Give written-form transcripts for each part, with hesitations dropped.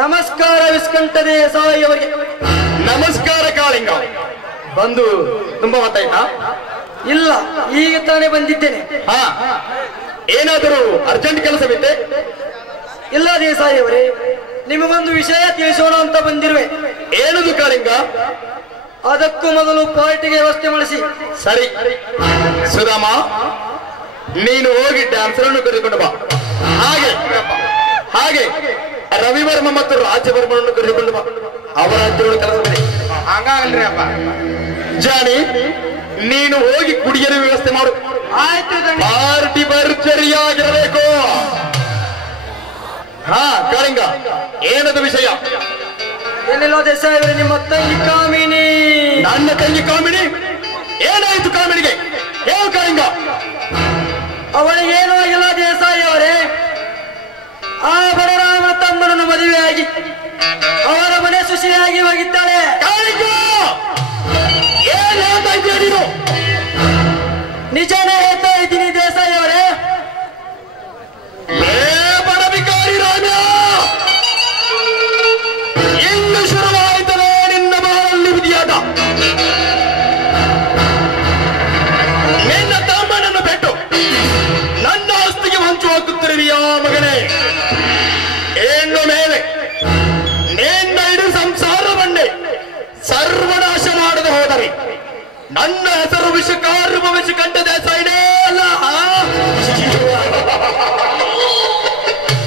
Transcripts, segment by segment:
ನಮಸ್ಕಾರ ವಿಸ್ಕಂಠನೇ ಸಾಯಿಯವರಿಗೆ. ನಮಸ್ಕಾರ ಕಾಳಿಂಗ. ಬಂದು ತುಂಬಾ ಹೊತ್ತಾಯ್ತಾ? ಇಲ್ಲ, ಈಗ ತಾನೇ ಬಂದಿದ್ದೇನೆ. ಹಾ, ಏನಾದರೂ ಅರ್ಜೆಂಟ್ ಕೆಲಸವಿತ್ತೆ? ಇಲ್ಲ ದೇಸಾಯಿಯವರೇ, ನಿಮಗೊಂದು ವಿಷಯ ತಿಳಿಸೋಣ ಅಂತ ಬಂದಿರುವೆ. ಏನದು ಕಾಳಿಂಗ? ಅದಕ್ಕೂ ಮೊದಲು ಪಾರ್ಟಿಗೆ ವ್ಯವಸ್ಥೆ ಮಾಡಿಸಿ. ಸರಿ ಸುಧಾಮ, ನೀನು ಹೋಗಿ ಡ್ಯಾನ್ಸರನ್ನು ಕರೆದುಕೊಂಡು ಬಾ. ಹಾಗೆ ರವಿವರ್ಮ ಮತ್ತು ರಾಜವರ್ಮನನ್ನು ಕರೆದುಕೊಂಡು ಬಾ. ಅವರ ಹತ್ತಿರ ಕೆಲಸವಿದೆ. ಹಂಗಾಗಲ್ರಿ ಅಪ್ಪ. ಜಾನಿ, ನೀನು ಹೋಗಿ ಕುಡಿಯಲು ವ್ಯವಸ್ಥೆ ಮಾಡು. ಆಯ್ತು. ಪಾರ್ಟಿ ಭರ್ಜರಿಯಾಗಿರಬೇಕು. ಹಾ ಕಾಳಿಂಗ, ಏನದು ವಿಷಯ? ಏನಿಲ್ಲ ದೇಸಾಯಿಯವರೇ, ನಿಮ್ಮ ತಂಗಿ ಕಾಮಿನಿ. ನನ್ನ ತಂಗಿ ಕಾಮಿನಿ? ಏನಾಯ್ತು ಕಾಮಿನಿಗೆ? ಏನು ಕಾಳಿಂಗ? ಅವಳಿಗೆ ಏನೂ ಆಗಿಲ್ಲ ದೇಸಾಯಿಯವರೇ. ಆ ಬಲರಾಮನ ತಮ್ಮನನ್ನು ಮದುವೆಯಾಗಿ ಅವರ ಮನೆ ಸುಶಿಯಾಗಿ ಹೋಗಿದ್ದಾಳೆ. ಏನ್ ಹೇಳ್ತಾ ಇದ್ದೀಯ ನೀನು? ನಿಜನೇ ಹೇಳ್ತಾ ಇದ್ದೀನಿ ದೇಸಾಯಿಯವರೇ. ಬಡವಿಕಾರಿ ರಾಜ, ಇನ್ನು ಶುರುವಾಯಿತಲೇ ನಿನ್ನ ಬಾಳಲ್ಲಿ ವಿಧಿಯಾದ. ನಿನ್ನ ತಮ್ಮನನ್ನು ಬಿಟ್ಟು ನನ್ನ ಆಸ್ತಿಗೆ ಹೊಂಚು ಹಾಕುತ್ತಿರುವಿಯಾ ಮಗನೇ? ಏನು ಮೇಲೆ ನಿನ್ನ ಇಡೀ ಸಂಸಾರವನ್ನೇ ಸರ್ವನಾಶ ಮಾಡದೆ ಹೋದರೆ ನನ್ನ ಹೆಸರು ವಿಷಕಾರ್ಯಭವಿಸಿ ಕಂಡ ದೇಸಾಯಿನೇ ಅಲ್ಲ.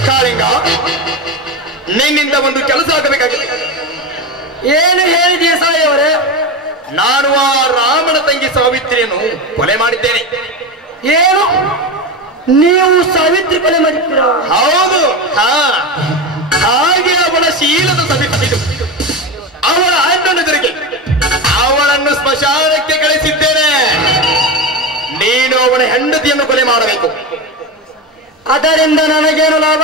ಕಾಳಿಂಗ, ನಿನ್ನಿಂದ ಒಂದು ಕೆಲಸ ಆಗಬೇಕಾಗಿದೆ. ಏನು ಹೇಳಿ ದೇಸಾಯಿಯವರೇ? ನಾನು ಆ ರಾಮನ ತಂಗಿ ಸಾವಿತ್ರಿಯನ್ನು ಕೊಲೆ ಮಾಡಿದ್ದೇನೆ. ಏನು, ನೀವು ಸಾವಿತ್ರಿ ಕೊಲೆ ಮಾಡಿದ್ದೀರಾ? ಹೌದು. ಹಾಗೆ ಅವಳ ಶೀಲದ ಸವಿತಿದ್ದು ಅವಳ ಅಣ್ಣನೆದುರಿಗೆ ಅವಳನ್ನು ಸ್ಮಶಾನಕ್ಕೆ ಕಳಿಸಿದ್ದೇನೆ. ನೀನು ಅವಳ ಹೆಂಡತಿಯನ್ನು ಕೊಲೆ ಮಾಡಬೇಕು. ಅದರಿಂದ ನನಗೇನು ಲಾಭ?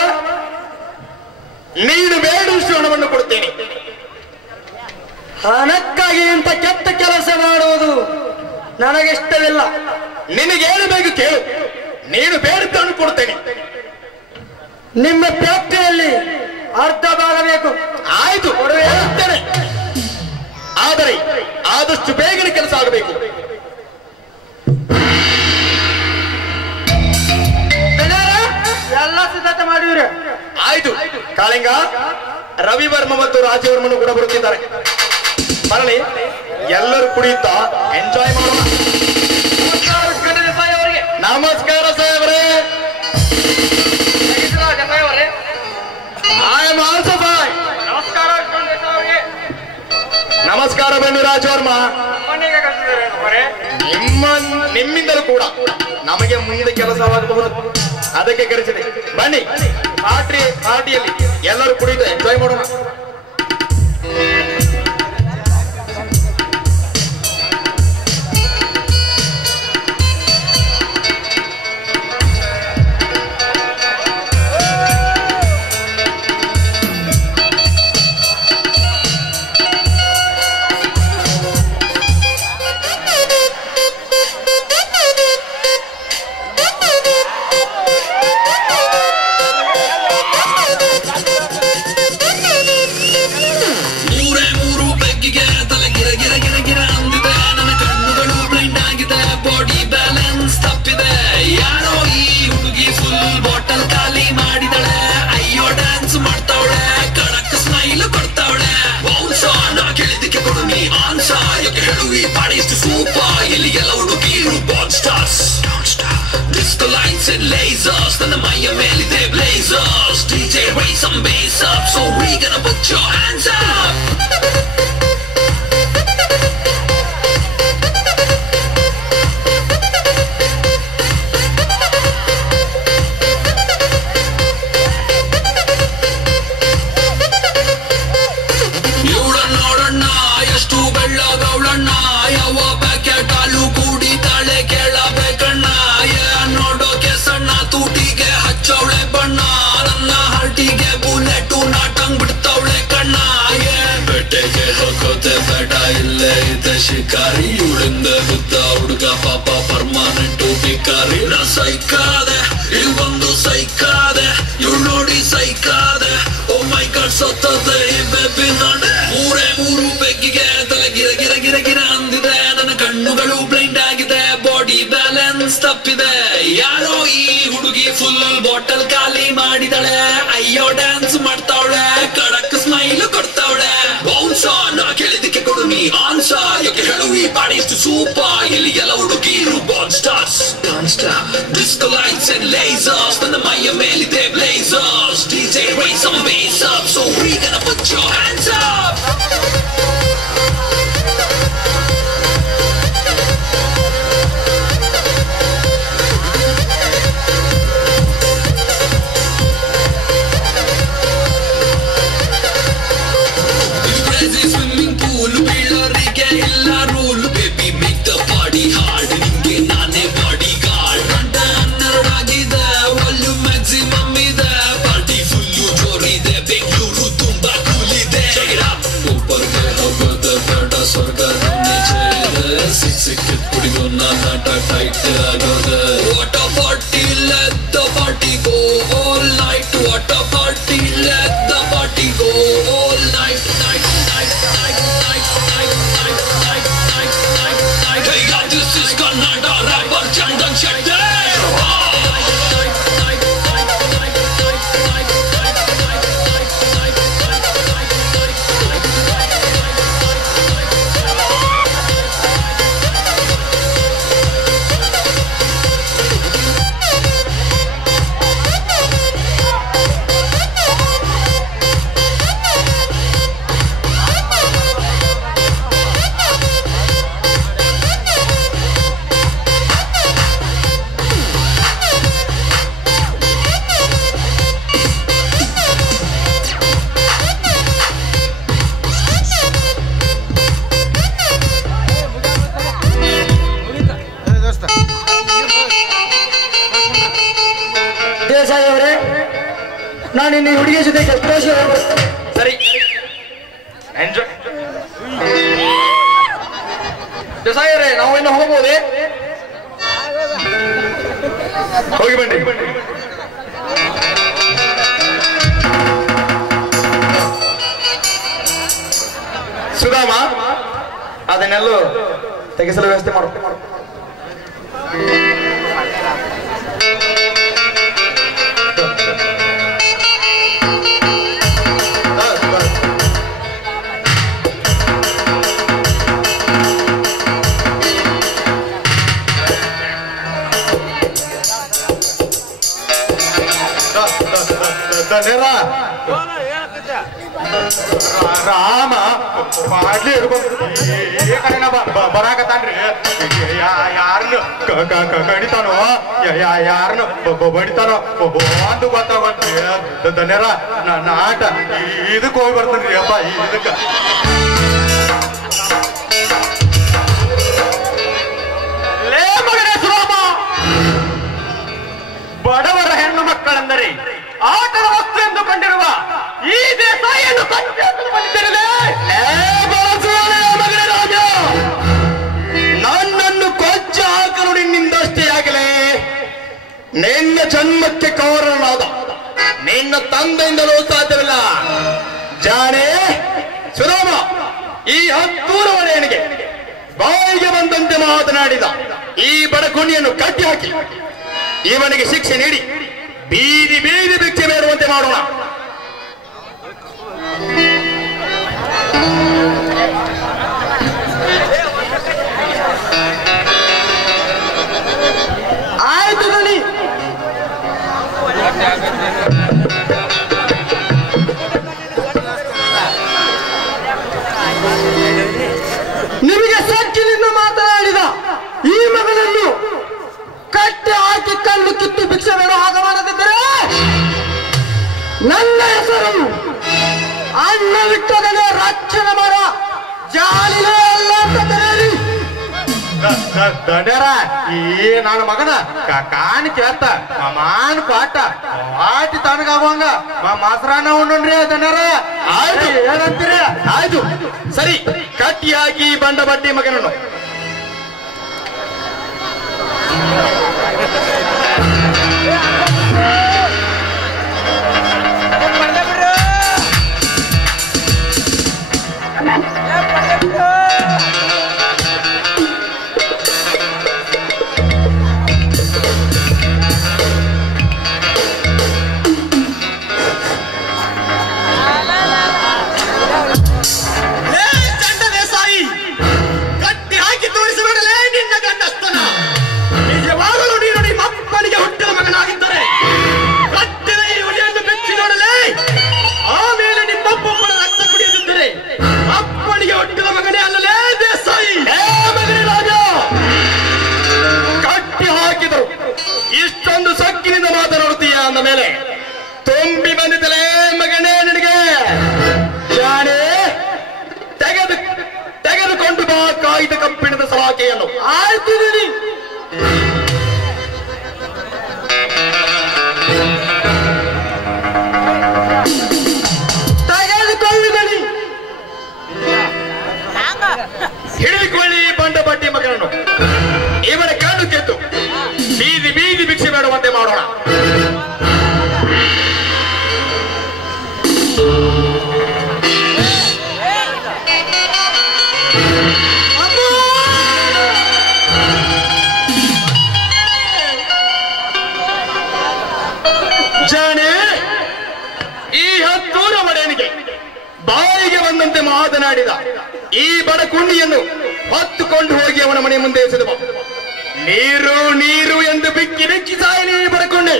ನೀನು ಬೇಡುವಷ್ಟು ಹಣವನ್ನು ಕೊಡುತ್ತೇನೆ. ಹಣಕ್ಕಾಗಿ ಇಂಥ ಕೆಟ್ಟ ಕೆಲಸ ಮಾಡುವುದು ನನಗಿಷ್ಟವಿಲ್ಲ. ನಿನಗೇನು ಬೇಕು ಕೇಳು, ನೀನು ಬೇಡುತ್ತನ್ನು ಕೊಡ್ತೇನೆ. ನಿಮ್ಮ ಫ್ಯಾಕ್ಟರಿಯಲ್ಲಿ ಅರ್ಧ ಭಾಗ ಬೇಕು. ಆಯ್ತು, ಕೊಡುತ್ತೇನೆ. ಆದರೆ ಆದಷ್ಟು ಬೇಗನೆ ಕೆಲಸ ಆಗಬೇಕು. ಎಲ್ಲ ಸಿದ್ಧತೆ ಮಾಡಿವ್ರೆ. ಆಯ್ತು ಕಾಳಿಂಗ, ರವಿವರ್ಮ ಮತ್ತು ರಾಜವರ್ಮನು ಕೂಡ ಬರುತ್ತಿದ್ದಾರೆ. ಬರಲಿ, ಎಲ್ಲರೂ ಕುಡಿಯುತ್ತಾ ಎಂಜಾಯ್ ಮಾಡೋಣ. ನಮಸ್ಕಾರ ಸಾಹೇಬ್ರೆ. ನಮಸ್ಕಾರ ಬನ್ನಿ ರಾಜವರ್ಮ. ನಿಮ್ಮಿಂದಲೂ ಕೂಡ ನಮಗೆ ಮುಂದೆ ಕೆಲಸವಾಗಬಹುದು, ಅದಕ್ಕೆ ಕರೆಸಿದೆ. ಬನ್ನಿ, ಪಾರ್ಟಿಯಲ್ಲಿ ಎಲ್ಲರೂ ಕುಡಿದು ಎಂಜಾಯ್ ಮಾಡೋಣ. Lasers, then the Maya Melly they blazers. DJ raise some bass up, so we gonna put your hands up. ನೋಡಣ್ಣ ಎಷ್ಟು ಬೆಳ್ಳಗೌಳಣ್ಣ, ಯಾವ ಪ್ಯಾಕೆಟ್ ಹಾಲು ಕುಡಿತಾಳೆ ಕೇಳಬೇಕಣ್ಣ. ನೋಡೋಕೆ ಸಣ್ಣ ತೂಟಿಗೆ ಹಚ್ಚವಳೆ ಬಣ್ಣ, ನನ್ನ ಹರ್ಟಿಗೆ ಬುಲೆಟು ನಾಟಂಗ್ ಬಿಡ್ತವಳೆ ಕಣ್ಣ. ಬೆಟ್ಟೆಗೆ ಹೋಗೋದೆ ಬೇಡ, ಇಲ್ಲೇ ಇದೆ ಶಿಕಾರಿ. ಇವಳಿಂದ ಬಿದ್ದ ಹುಡುಗ ಪಾಪ ಪರ್ಮಾನೆಂಟು ಭಿಕಾರಿ. ನಾ ಸೈಕಾದೆ, ಇವೊಂದು ಸೈಕಾದೆ, ಇವಳು ನೋಡಿ ಸೈಕಾದೆ. ಓ ಮೈ ಗಾಡ್ ಸತ್ತದೆ ಈ ಬೇಬಿ ನಾಡೆ. ಮೂರು ಬೆಗ್ಗಿಗೆ ತಲೆ ಗಿರ ಗಿರ ಗಿರ ಗಿರ ಅಂದಿದೆ. ನನ್ನ ಕಣ್ಣುಗಳು ಬ್ಲೈಂಡ್ ಆಗಿದೆ, ಬಾಡಿ ಬ್ಯಾಲೆನ್ಸ್ ತಪ್ಪಿದೆ. ಯಾರೋ ಈ ಹುಡುಗಿ ಫುಲ್ ಬಾಟಲ್ ಖಾಲಿ ಮಾಡಿದಳೆ. ಅಯ್ಯೋ ಡ್ಯಾನ್ಸ್ ಮಾಡ್ತಾವಳೆ, ಕಡಕ್ ಸ್ಮೈಲ್ ಕೊಡ್ತಾವಳೆ. ಬೌನ್ಸ ನಾ ಕೇಳಿದಕ್ಕೆ ಕೊಡು ನೀ ಆನ್ಸ, ಯಾಕೆ ಹೇಳು ಈ ಬಾಡಿ ಎಷ್ಟು ಸೂಪ. ಇಲ್ಲಿ ಎಲ್ಲ ಹುಡುಗಿರು ಬಾನ್ stars. Disco lights and lasers, ನನ್ನ ಮೈಯ ಮೇಲಿದೆ blazers. DJ raise some bass up, so we gonna put your hands up. Crazy swimming pool, ಬೀಳೋರಿಗೆ ಇಲ್ಲ rule. Baby make the party hard, ನಿಂಗೆ ನಾನೇ ಬಾಡಿ ಗಾರ್ಡ್. ಗಂಟೆ 12 ಆಗಿದೆ, ವಾಲ್ಯೂಮ್ ಮ್ಯಾಕ್ಸಿಮಮ್ ಇದೆ. Party full ಜೋರಿದೆ, Bengaluru ತುಂಬಾ ಕೂಲ್ ಇದೆ. ಊಪರ್ಗೆ ಹೋಗೋದೆ ಬೇಡ, ಸ್ವರ್ಗ ನೀಚೆ ಇದೆ. ಸಿಕ್ಕಿದ್ ಕುಡಿದು ನಾಟ ಟೈಟ್ ಆಗೋದೆ. What a party, let the party go all night. What a party, let the party go all night. This is Kannada rapper Chandan Shetty. ಸಾಹೇಬ್ರೆ, ನಾನು ಇನ್ನು ಹುಡುಗಿಯ ಜೊತೆ ಕೆಲಸ ಸರಿ, ಎಂಜಾಯ್. ದೇಸಾಯರೇ, ನಾವು ಇನ್ನು ಹೋಗಬಹುದೇ? ಹೋಗಿ ಬನ್ನಿ. ಸುಧಾಮ, ಅದನ್ನೆಲ್ಲೂ ತೆಗೆಸಲು ವ್ಯವಸ್ಥೆ ಮಾಡು. ರಾಮ ಮಾಡ್ಲಿ ಬರಾಕತ್ತಾನ್ರಿ. ಯಾರನ್ನು ಕಡಿತಾನೋ ಯಾರನ್ನು ಬಡಿತಾನೋ ಒಂದು ಗೊತ್ತಾಗತ್ರಿ. ಧನ್ಯರ ನಾಟ ಇದಕ್ಕೆ ಹೋಗಿ ಬರ್ತೇನ್ರಿ ಅಪ್ಪ. ಇದಕ್ಕ ಲೇ ಮಗನೇ ಸುರಾಮ, ಬಡವರ ಹೆಣ್ಣು ಮಕ್ಕಳೆಂದರೆ ಆಟದ ವಸ್ತು ಎಂದು ಕಂಡಿರುವ ಈ ದೇಸಾಯಿಯನ್ನು ನನ್ನನ್ನು ಕೊಚ್ಚ ಹಾಕಲು ನಿನ್ನಿಂದಷ್ಟೇ ಆಗಲೇ ನಿನ್ನ ಜನ್ಮಕ್ಕೆ ಕಾರಣನಾದ ನಿನ್ನ ತಂದೆಯಿಂದಲೂ ಸಾಧ್ಯವಿಲ್ಲ. ಜಾಣೆ ಸುರಾಮ, ಈ ಹತ್ತೂರ ಒಡೆಯನಿಗೆ ಬಾಯಿಗೆ ಬಂದಂತೆ ಮಾತನಾಡಿದ ಈ ಬಡಕುಣಿಯನ್ನು ಕಟ್ಟಿ ಹಾಕಿ ಇವನಿಗೆ ಶಿಕ್ಷೆ ನೀಡಿ ಬೀದಿ ಬೀದಿ ಭಿಕ್ಷೆ ಬೇಡುವಂತೆ ಮಾಡೋಣ. ಆಯ್ತು ದಣಿ. ನಿಮಗೆ ಸಕ್ಕಿನಿಂದ ಮಾತನಾಡಿದ ಈ ಮಗನನ್ನು ಕಟ್ಟಿ ಹಾಕಿ ಕಲ್ಲು ಕಿತ್ತು ಭಿಕ್ಷೆ ಬೇಡ ಹಾಗೆ ಮಾಡದಿದ್ದರೆ ನನ್ನ ಹೆಸರು ಅನ್ನ ಬಿಟ್ಟದನೆ ರಕ್ಷಣ ಮಾಡ ಜಾಲಿನೇ ಅಲ್ಲ ಅಂತ ತಿಳಿಯಿರಿ. ದಡ್ಯಾರ, ಈ ನನ್ನ ಮಗನ ಕಾಣಿ ಕೇಳ್ತ ಮಾನ್ ಪಾಟ ಆಟಿ ತನಗಾಗುವಂಗ ಮೊಸರನ್ನ ಉಂಡ್ರಿ ದಡ್ಯಾರ. ಆಯ್ತು, ಏನಂತೀರಿ? ಆಯ್ತು, ಸರಿ. ಕಟ್ಟಿ ಹಾಕಿ ಬಂಡ ಬಡ್ಡಿ ಮಗನನ್ನು. ಇಷ್ಟೊಂದು ಸಕ್ಕಿನಿಂದ ಮಾತನಾಡುತ್ತೀಯ ಅಂದ ಮೇಲೆ ತುಂಬಿ ಬಂದಿದ್ದಲೇ ಮಗನೇ ನಿನಗೆ. ಜಾಣೆ, ತೆಗೆದುಕೊಂಡು ಬಾ ಕಾಯ್ದ ಕಬ್ಬಿಣದ ಸಲಾಕೆಯನ್ನು. ಆಯ್ತು ದಣಿ. ತೆಗೆದುಕೊಳ್ಳಿ ದಣಿ. ಹಿಡಿದುಕೊಳ್ಳಿ ಬಂಡ ಬಡ್ಡಿ ಮಗನನ್ನು. ಇವನ ಕಣ್ಣು ಕೆತ್ತು ಬೀದಿ ಬೀದಿ ಭಿಕ್ಷೆ ಬೇಡುವಂತೆ ಮಾಡೋಣ. ಜಾಣೆ, ಈ ಹತ್ತೂರ ಒಡೆಯನಿಗೆ ಬಾಯಿಗೆ ಬಂದಂತೆ ಮಾತನಾಡಿದ ಈ ಬಡಕುಂಡಿಯನ್ನು ಹೊತ್ತುಕೊಂಡು ಹೋಗಿ ಅವನ ಮನೆ ಮುಂದೆ ಎಸೆದು ಬಾ. ನೀರು ನೀರು ಎಂದು ಬಿಕ್ಕಿ ಬಿಕ್ಕಿ ಸಾಯಲಿ ಬಡಕೊಂಡೆ.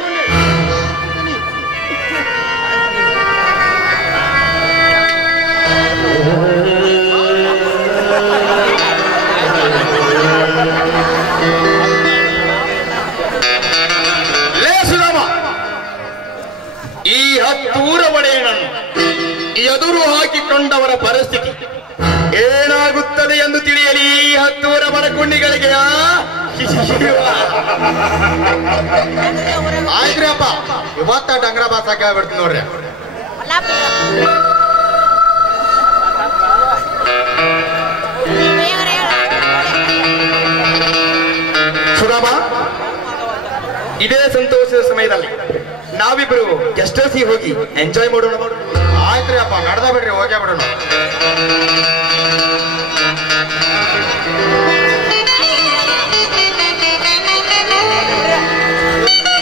ಲೇ ಸುರಾಮ, ಈ ಹತ್ತೂರ ಒಡೆಯನನ್ನು ಎದುರು ಹಾಕಿಕೊಂಡವರ ಪರಿಸ್ಥಿತಿ ಏನಾಗುತ್ತದೆ ಎಂದು ತಿಳಿಯಲಿ ಈ ಹತ್ತೂರ ಬಡಕುಂಡಿಗಳಿಗೆ. ಆಯ್ತ್ರಿ ಅಪ್ಪ, ಇವತ್ತ ಡಂಗ್ರ ಬಾಸ್ ಹಾಕಿ ನೋಡ್ರಿ. ಇದೇ ಸಂತೋಷದ ಸಮಯದಲ್ಲಿ ನಾವಿಬ್ರು ಗೆಸ್ಟ್ ಹೌಸಿಗೆ ಹೋಗಿ ಎಂಜಾಯ್ ಮಾಡೋಣ. ಆಯ್ತ್ರಿ ಅಪ್ಪ, ನಡ್ದ ಬಿಡ್ರಿ, ಹೋಗ್ಯಾ ಬಿಡೋಣ.